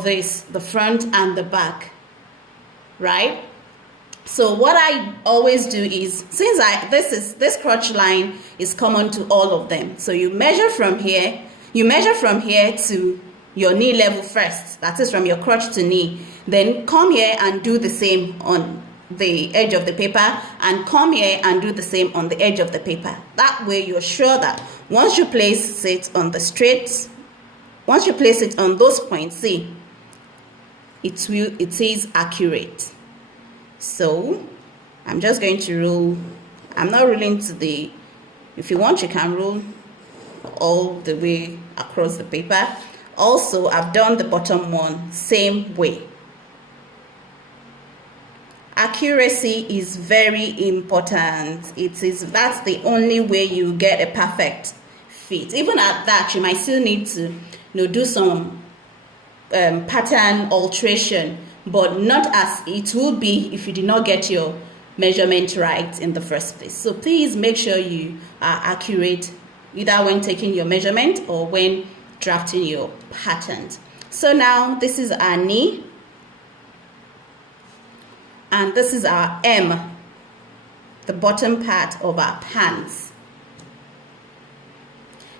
this, the front and the back, right? So what I always do is, since this crotch line is common to all of them, so you measure from here to your knee level first, that is from your crotch to knee, then come here and do the same on the edge of the paper, and come here and do the same on the edge of the paper. That way you're sure that once you place it on the straight, once you place it on those points, see, it is accurate. So I'm just going to rule. I'm not ruling to the, if you want you can rule all the way across the paper. Also, I've done the bottom one same way. Accuracy is very important. That's the only way you get a perfect fit. Even at that, you might still need to do some pattern alteration, but not as it will be if you did not get your measurement right in the first place. So please make sure you are accurate, either when taking your measurement or when drafting your patterns. So now this is our knee, and this is our M, the bottom part of our pants.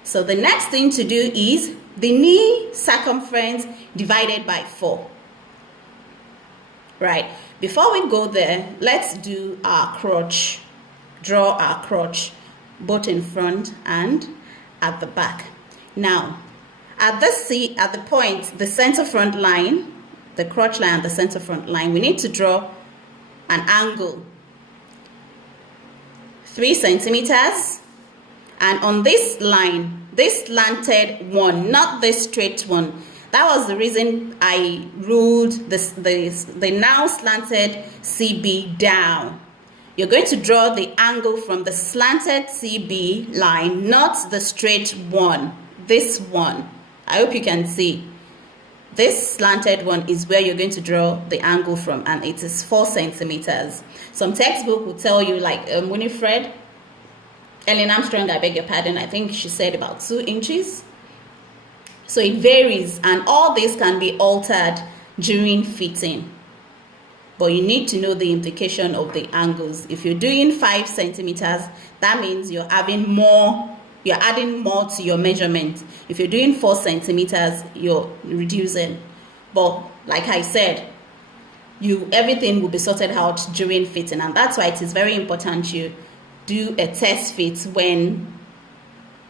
So the next thing to do is the knee circumference divided by 4. Right, before we go there, let's do our crotch. Draw our crotch both in front and at the back. Now, at the point, the center front line, the crotch line and the center front line, we need to draw an angle 3 centimeters, and on this line, this slanted one, not this straight one. That was the reason I ruled the now slanted CB down. You're going to draw the angle from the slanted CB line, not the straight one, this one. I hope you can see. This slanted one is where you're going to draw the angle from, and it is 4 centimeters. Some textbook will tell you, like Winifred, Ellen Armstrong, I beg your pardon, I think she said about 2 inches. So it varies, and all this can be altered during fitting. But you need to know the implication of the angles. If you're doing 5 centimeters, that means you're adding more to your measurement. If you're doing 4 centimeters, you're reducing. But like I said, everything will be sorted out during fitting, and that's why it is very important you do a test fit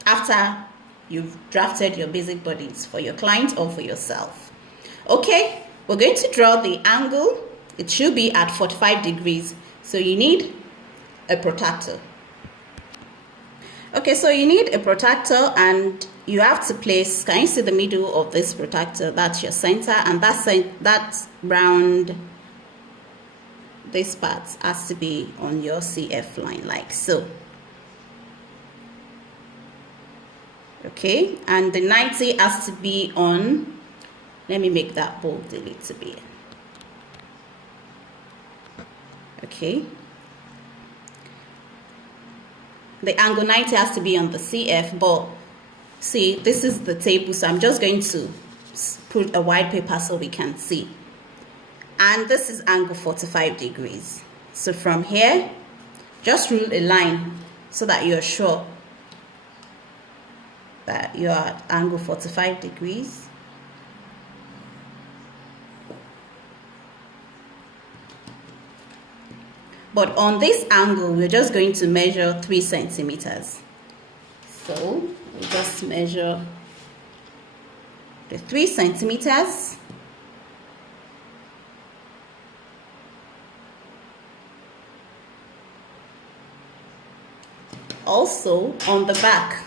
after you've drafted your basic bodies for your client or for yourself. Okay, we're going to draw the angle. It should be at 45 degrees. So you need a protractor. Okay, so you need a protractor, and you have to place, can you see the middle of this protractor? That's your center, and that's round, this part has to be on your CF line, like so. Okay, and the 90 has to be on, let me make that bold a little bit. Okay, the angle 90 has to be on the CF, but see, this is the table, so I'm just going to put a white paper so we can see. And this is angle 45 degrees. So from here, just rule a line so that you're sure that you're at angle 45 degrees. But on this angle, we're just going to measure 3 centimeters. So we just measure the 3 centimeters. Also on the back,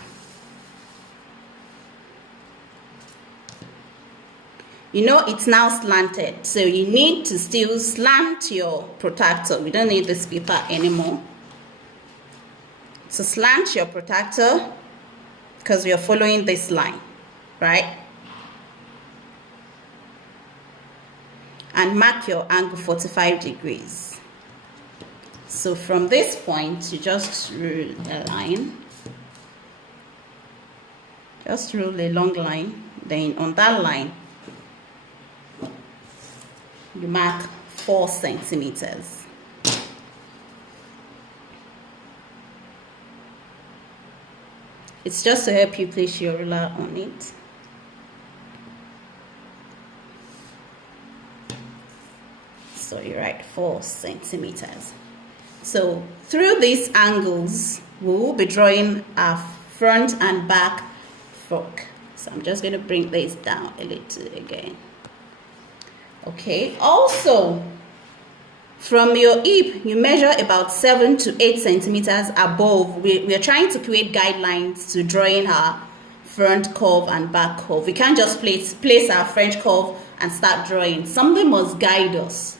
you know it's now slanted, so you need to still slant your protractor. We don't need this paper anymore. So slant your protractor because we are following this line, right? And mark your angle 45 degrees. So from this point, you just rule a line. Just rule a long line. Then on that line, you mark 4 centimeters. It's just to help you place your ruler on it. So you write 4 centimeters. So through these angles, we will be drawing our front and back fork. So I'm just going to bring this down a little again. Okay, also from your hip, you measure about 7 to 8 centimeters above. We're trying to create guidelines to drawing our front curve and back curve. We can't just place our French curve and start drawing. Something must guide us.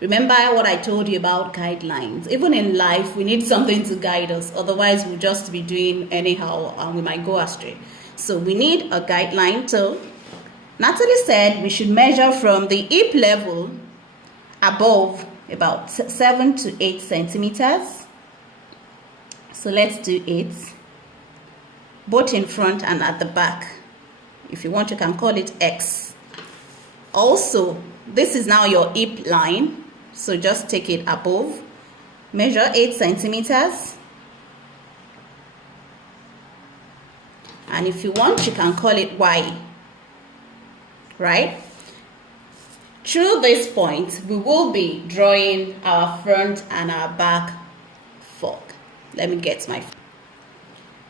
Remember what I told you about guidelines. Even in life, we need something to guide us. Otherwise, we'll just be doing anyhow and we might go astray. So we need a guideline. So Natalie said we should measure from the hip level above about 7 to 8 centimeters. So let's do 8. Both in front and at the back. If you want, you can call it X. Also, this is now your hip line. So just take it above. Measure 8 centimeters. And if you want, you can call it Y. Right? Through this point, we will be drawing our front and our back fork. Let me get my...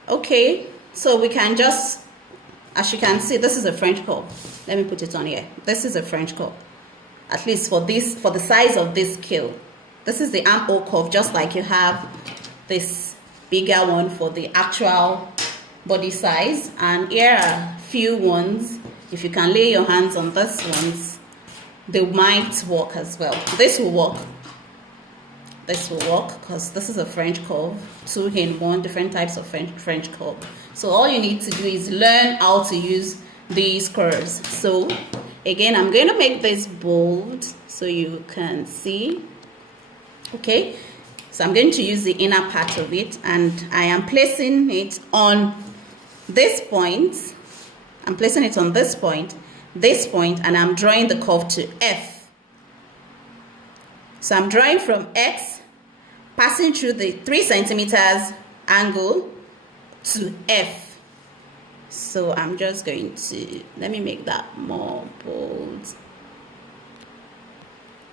Okay, so we can just, as you can see, this is a French curve. Let me put it on here. This is a French curve. At least for the size of this scale. This is the armhole curve, just like you have this bigger one for the actual body size. And here are a few ones. If you can lay your hands on these ones, they might work as well. This will work. This will work because this is a French curve. 2 in 1, different types of French curve. So all you need to do is learn how to use these curves. So again, I'm going to make this bold so you can see. Okay, so I'm going to use the inner part of it, and I am placing it on this point. I'm placing it on this point, and I'm drawing the curve to F. So I'm drawing from X, passing through the 3 centimeters angle to F. So I'm just going to, let me make that more bold.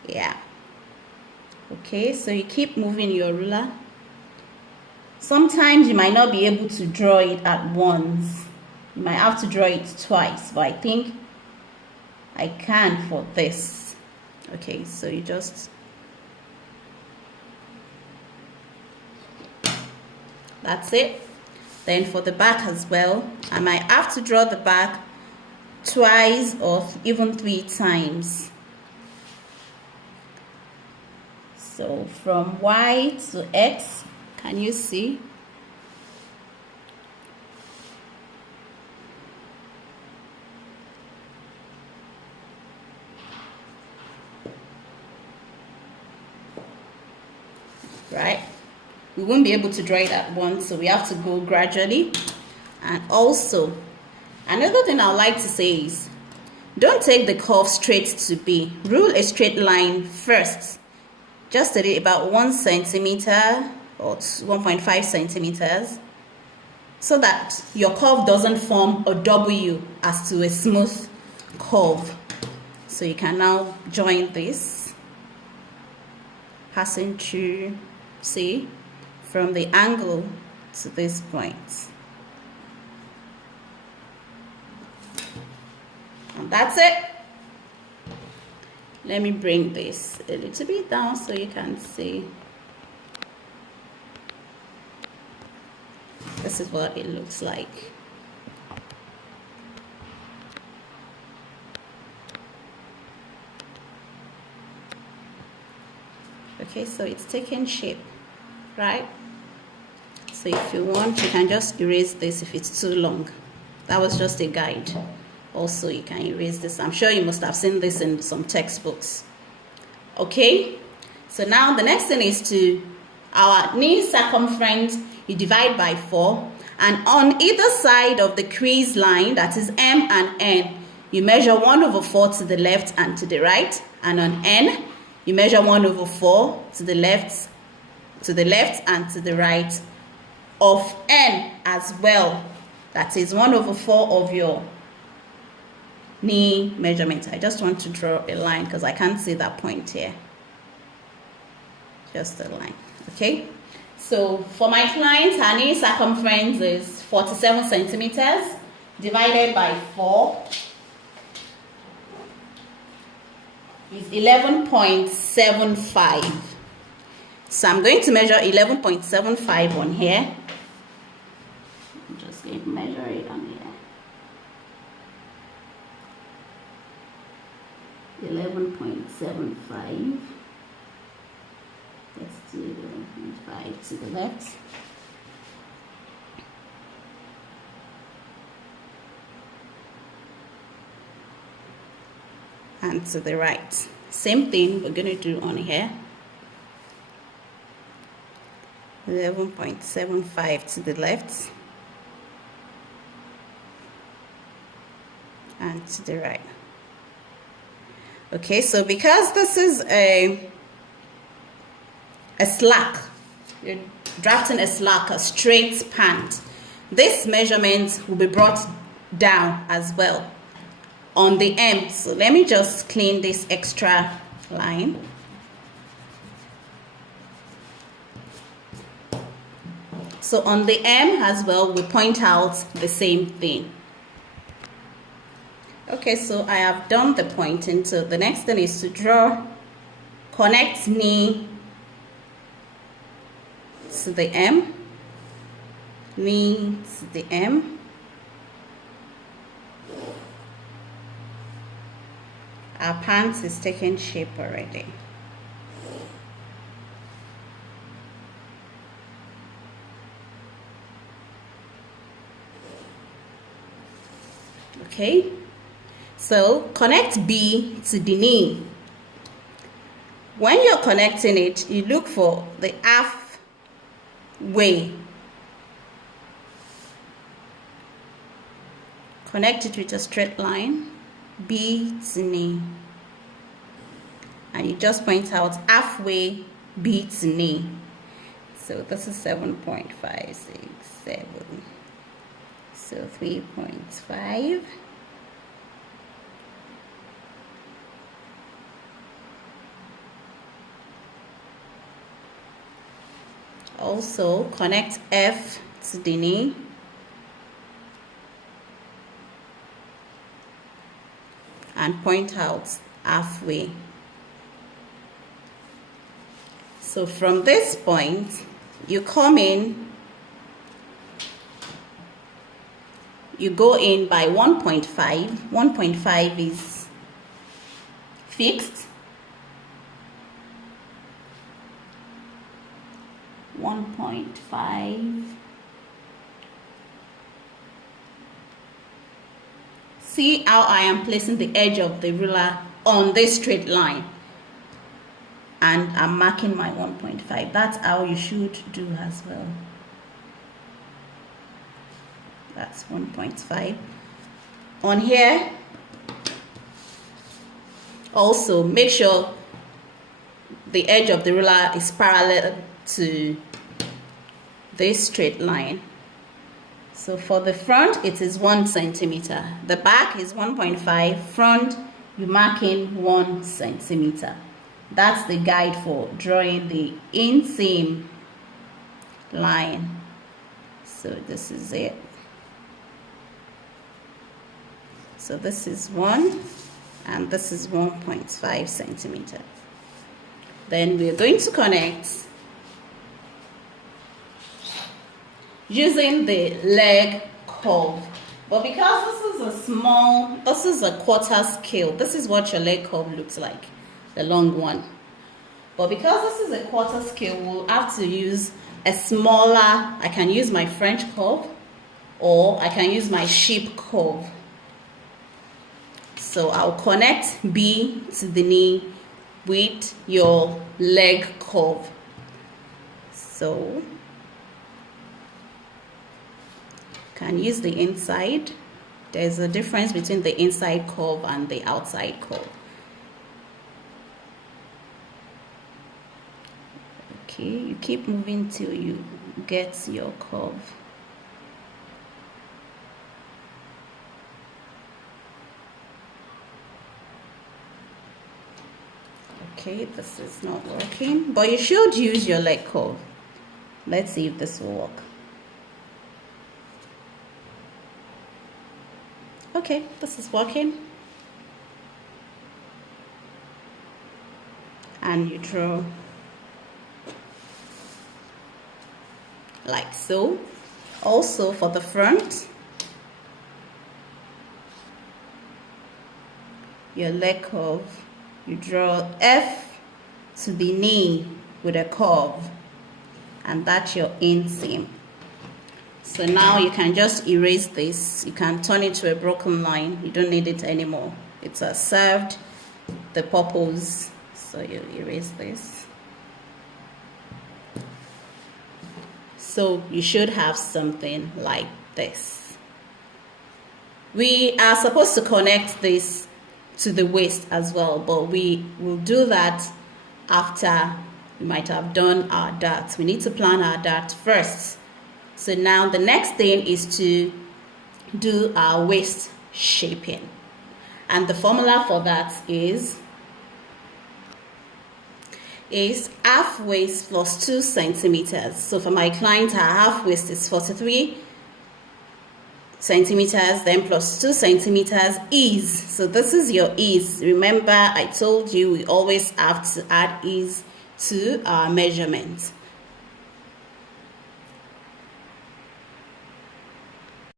Yeah. Okay, so you keep moving your ruler. Sometimes you might not be able to draw it at once. You might have to draw it twice, but I think I can for this. Okay, so you just, that's it. Then for the back as well, I might have to draw the back twice or even 3 times. So from Y to X, can you see? Right? We won't be able to draw it at once, so we have to go gradually. And also, another thing I would like to say is, don't take the curve straight to B. Rule a straight line first, just about 1 centimeter or 1.5 centimeters, so that your curve doesn't form a W as to a smooth curve. So you can now join this, passing through, see, from the angle to this point. And that's it. Let me bring this a little bit down so you can see. This is what it looks like. Okay, so it's taking shape, right? So if you want, you can just erase this if it's too long. That was just a guide. Also, you can erase this. I'm sure you must have seen this in some textbooks. Okay, so now the next thing is to our knee circumference, you divide by 4, and on either side of the crease line, that is M and N, you measure 1/4 to the left and to the right, and on N, you measure 1/4 to the left and to the right of N as well. That is 1/4 of your knee measurement. I just want to draw a line because I can't see that point here. Just a line. Okay, so for my client, her knee circumference is 47 centimeters divided by 4 is 11.75. So I'm going to measure 11.75 on here. I'm just going to measure it on here. 11.75. Let's do 11.5 to the left. And to the right. Same thing we're going to do on here. 11.75 to the left and to the right. Okay, so because this is a slack, you're drafting a slack, a straight pant, this measurement will be brought down as well on the M. So let me just clean this extra line. So on the M as well, we point out the same thing. Okay, so I have done the pointing. So the next thing is to draw, connect knee to the M, knee to the M. Our pants is taking shape already. Okay, so connect B to the knee. When you're connecting it, you look for the half way. Connect it with a straight line, B to knee. And you just point out halfway B to knee. So this is 7.567. So 3.5. Also connect F to the knee. And point out halfway. So from this point, you come in, you go in by 1.5. 1.5 is fixed. 1.5. See how I am placing the edge of the ruler on this straight line. And I'm marking my 1.5. That's how you should do as well. That's 1.5. On here, also make sure the edge of the ruler is parallel to this straight line. So for the front, it is 1 centimeter. The back is 1.5. Front, you mark in 1 centimeter. That's the guide for drawing the inseam line. So this is it. So this is 1 and this is 1.5 centimeters. Then we're going to connect using the leg curve. But because this is a quarter scale, this is what your leg curve looks like, the long one. But because this is a quarter scale, we'll have to use a smaller, I can use my French curve or I can use my sheep curve. So I'll connect B to the knee with your leg curve. So can use the inside, There's a difference between the inside curve and the outside curve. Okay, you keep moving till you get your curve. Okay, this is not working, but you should use your leg curve. Let's see if this will work. Okay, this is working. And you draw like so. Also for the front, your leg curve, you draw F to the knee with a curve, and that's your inseam. So now you can just erase this. You can turn it to a broken line. You don't need it anymore. It's served the purpose. So you erase this. So you should have something like this. We are supposed to connect this to the waist as well, but we will do that after we might have done our dart. We need to plan our dart first. So now the next thing is to do our waist shaping. And the formula for that is half waist plus 2 centimeters. So for my client, her half waist is 43 centimeters, then plus 2 centimeters is. So this is your is. Remember, I told you we always have to add is to our measurements.